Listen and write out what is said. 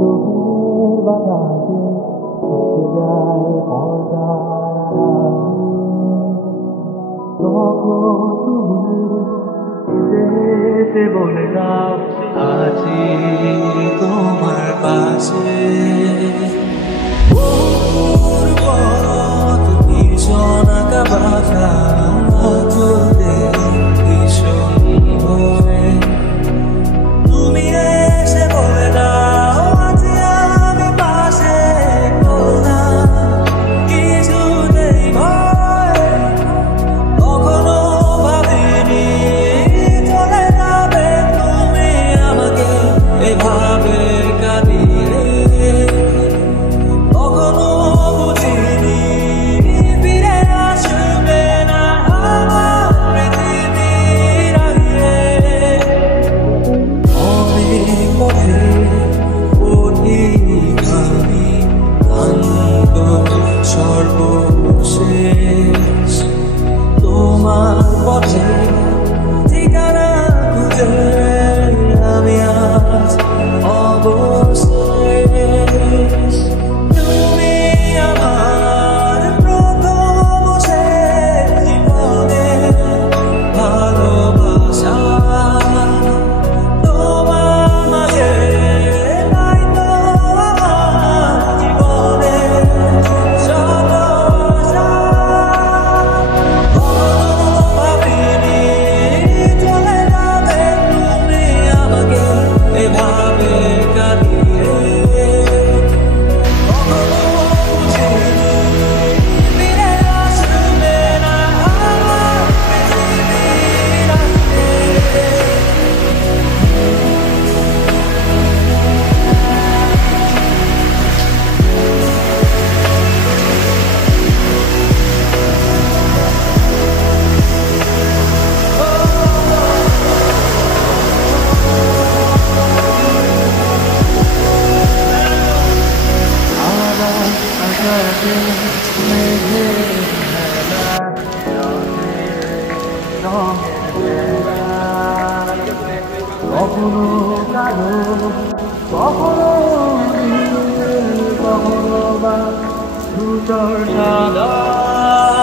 চোখের বাতাসে থেকে যায় পর্দার তখন তুমি এসে এসে বলে দাও আছি তোমার পাশে পথ ভীষণ আঁকা বাঁকা চলতে ভীষণ ভরে তুমি এসে বলে দাও আছি আমি পাশে না কিছুতেই ভয় কখনো ভাবিনি চলে যাবে তুমি আমাকে এভাবে কাঁদিয়ে কখনো বুঝিনি ফিরে আসবে না আমার পৃথিবীর আগে অনেক পথে পথিক আমি ক্লান্ত সর্বশেষ তোমার পথে ঠিকানা খুঁজে আমি আজ অবশেষ তুমি আমার প্রথম শেষ জীবনে ভালোবাসা তোমার মাঝে নাই তো আমার জীবনে যত আশা কখনো ভাবিনি চলে যাবে তুমি আমাকে এভাবে কাঁদিয়ে কখনো বুঝিনি ফিরে আসবে না আমার পৃথিবীর আগে আকাশে মেঘের মেলা রঙের খেলা কখনো কালো কখনো নীল কখনো বা ধূসর সাদা